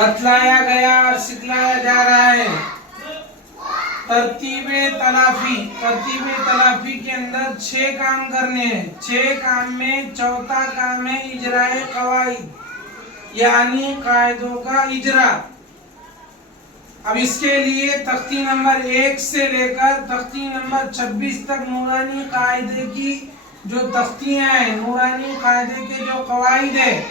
बतलाया गया और सिखलाया जा रहा है। तरतीबे तलाफी के अंदर 6 काम करने हैं। 6 काम में चौथा काम है इजराए कवाइद, यानी कायदों का इजरा। अब इसके लिए तख्ती नंबर 1 से लेकर तख्ती नंबर 26 तक नूरानी कायदे की जो तख्तियां हैं, नूरानी कायदे के जो कवाइद है,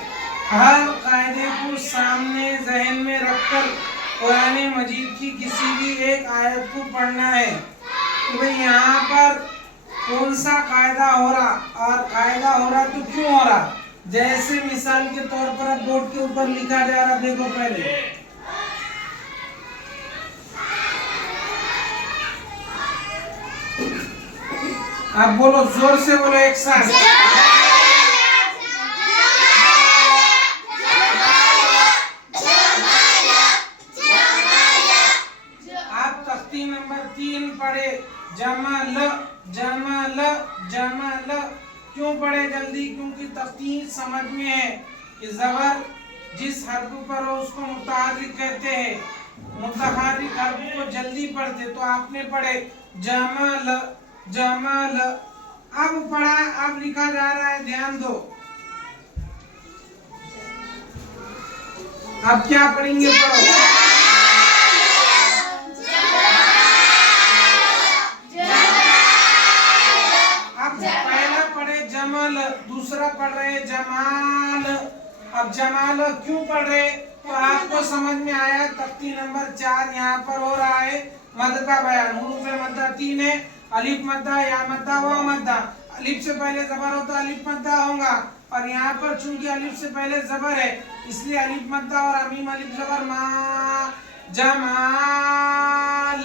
हर कायदे को सामने जहन में रखकर कुरान मजीद की किसी भी एक आयत को पढ़ना है कि भाई यहाँ पर कौन सा कायदा हो रहा, और कायदा हो रहा तो क्यों हो रहा। जैसे मिसाल के तौर पर अब बोर्ड के ऊपर लिखा जा रहा, देखो पहले आप बोलो, जोर से बोलो एक साथ। आप तख्ती नंबर 3 पढ़े, जमाल जमाल जमाल। क्यों पढ़े जल्दी? क्योंकि तख्ती समझ में है कि जबर जिस हर्फ पर हो उसको मुतहर्रिक कहते हैं। मुतहर्रिक हर्फ को जल्दी पढ़ते, तो आपने पढ़े जमाल जमाल। अब पढ़ा, अब लिखा जा रहा है, ध्यान दो। अब क्या पढ़ेंगे? पढ़ो। अब पहला पढ़े जमाल, दूसरा पढ़ रहे जमाल। अब जमाल क्यों पढ़ रहे तो आपको समझ में आया। तख्ती नंबर 4 यहाँ पर हो रहा है मद का बयान। हुरूफ मद्दा 3 है, अलिफ मद्दा, या मद्दा, वाव मद्दा। अलिफ से पहले जबर हो तो अलिफ मद्दा होगा, और यहाँ पर चूंकि अलिफ से पहले जबर है इसलिए अलिफ मद्दा और अमीम अलिफ जबर मा। जमाल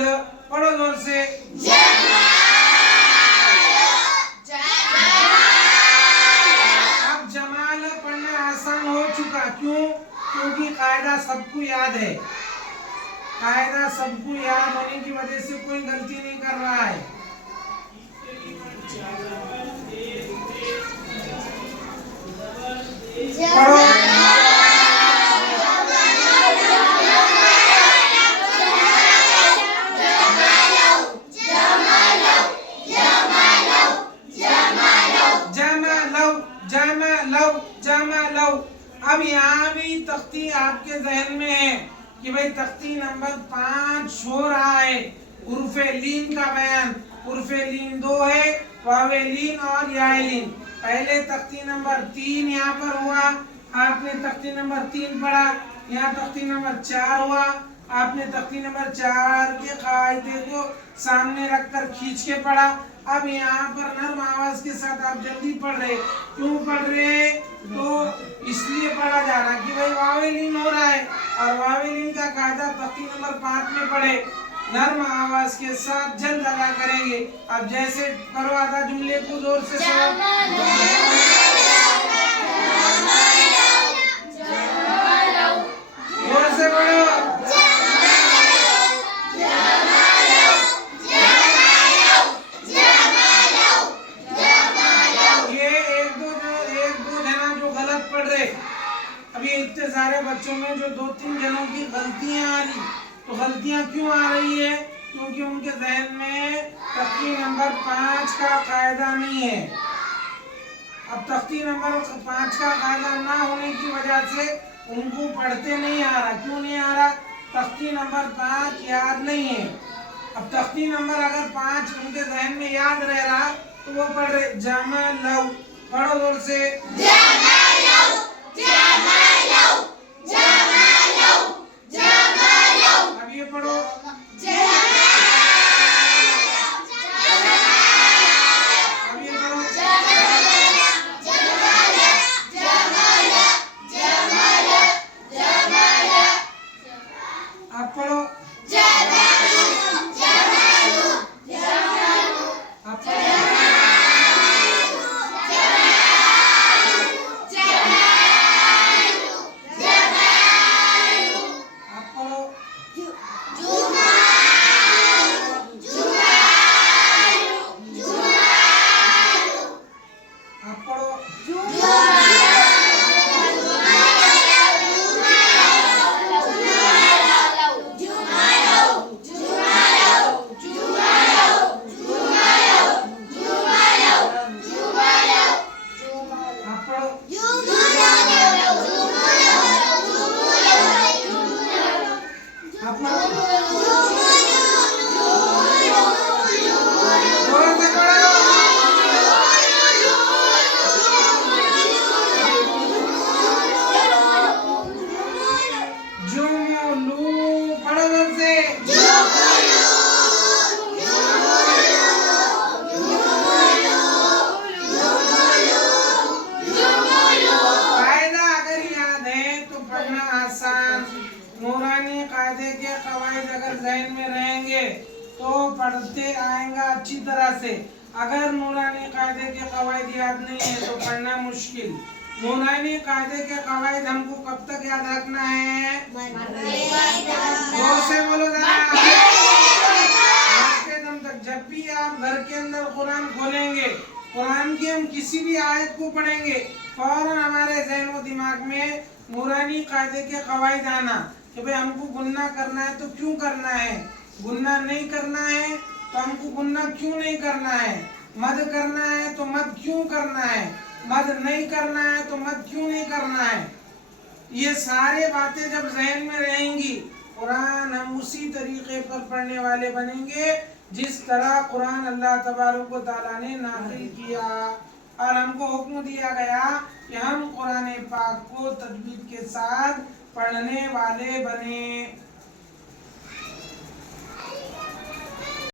पढ़ो जोर से। अब जमाल पढ़ना आसान हो चुका। क्यों? क्योंकि कायदा सबको याद है। कायदा सबको याद होने की वजह से कोई गलती नहीं कर रहा है। पढ़ो। अब यहाँ भी तख्ती आपके जहन में है कि भाई तख्ती नंबर 5 हो रहा है उर्फे लीन का बयान। उर्फे लीन 2 है, वावे लीन और याए लीन। पहले तख्ती नंबर 3 यहाँ पर हुआ, आपने तख्ती नंबर 3 पढ़ा। यहाँ तख्ती नंबर 4 हुआ, आपने तख्ती नंबर 4 के कायदे को सामने रखकर खींच के पढ़ा। अब यहाँ पर नर्म आवाज के साथ आप जल्दी पढ़ रहे। क्यों पढ़ रहे? तो इसलिए पढ़ा जा रहा कि भाई वावेलीन हो रहा है, और वावेलीन का कायदा तख्ती नंबर 5 में पढ़े। नर्म आवाज के साथ जल्द अदा करेंगे। अब जैसे करो आधा जुमले को जोर से जोर से पढ़ो। इतने सारे बच्चों में जो 2-3 जनों की गलतियां आ रही, तो गलतियां क्यों आ रही है? क्योंकि उनके जहन में तख्ती नंबर 5 का कायदा नहीं है। अब तख्ती नंबर 5 का कायदा ना होने की वजह से उनको पढ़ते नहीं आ रहा। क्यों नहीं आ रहा? तख्ती नंबर 5 याद नहीं है। अब तख्ती नंबर अगर 5 उनके जहन में याद रह रहा तो वो पढ़ रहे जमाल। पढ़ो जोर से। अब ये पढ़ो। अब ये पढ़ो। अब पढ़ो। अब आसान। नूरानी कायदे के कवायद अगर जहन में रहेंगे तो पढ़ते आएगा अच्छी तरह से। अगर नूरानी कायदे के कवायद याद नहीं है तो पढ़ना मुश्किल। नूरानी कायदे के कवायद हमको कब तक याद रखना है? जोर से बोलो जरा, मरते दम तक। जब भी आप घर के अंदर कुरान खोलेंगे, कुरान की हम किसी भी आयत को पढ़ेंगे, फौरन हमारे ज़हन व दिमाग में नूरानी कायदे के कवायद आना कि भाई हमको गुन्ना करना है तो क्यों करना है, गुन्ना नहीं करना है तो हमको गुन्ना क्यों नहीं करना है, मद करना है तो मद क्यों करना है, मद नहीं करना है तो मद क्यों नहीं करना है। ये सारे बातें जब जहन में रहेंगी, कुरान हम उसी तरीके पर पढ़ने वाले बनेंगे जिस तरह कुरान अल्लाह तबारक व तआला ने नाज़िल किया। और हमको हुक्म दिया गया कि हम कुरान पाक को तजवीद के साथ पढ़ने वाले बने।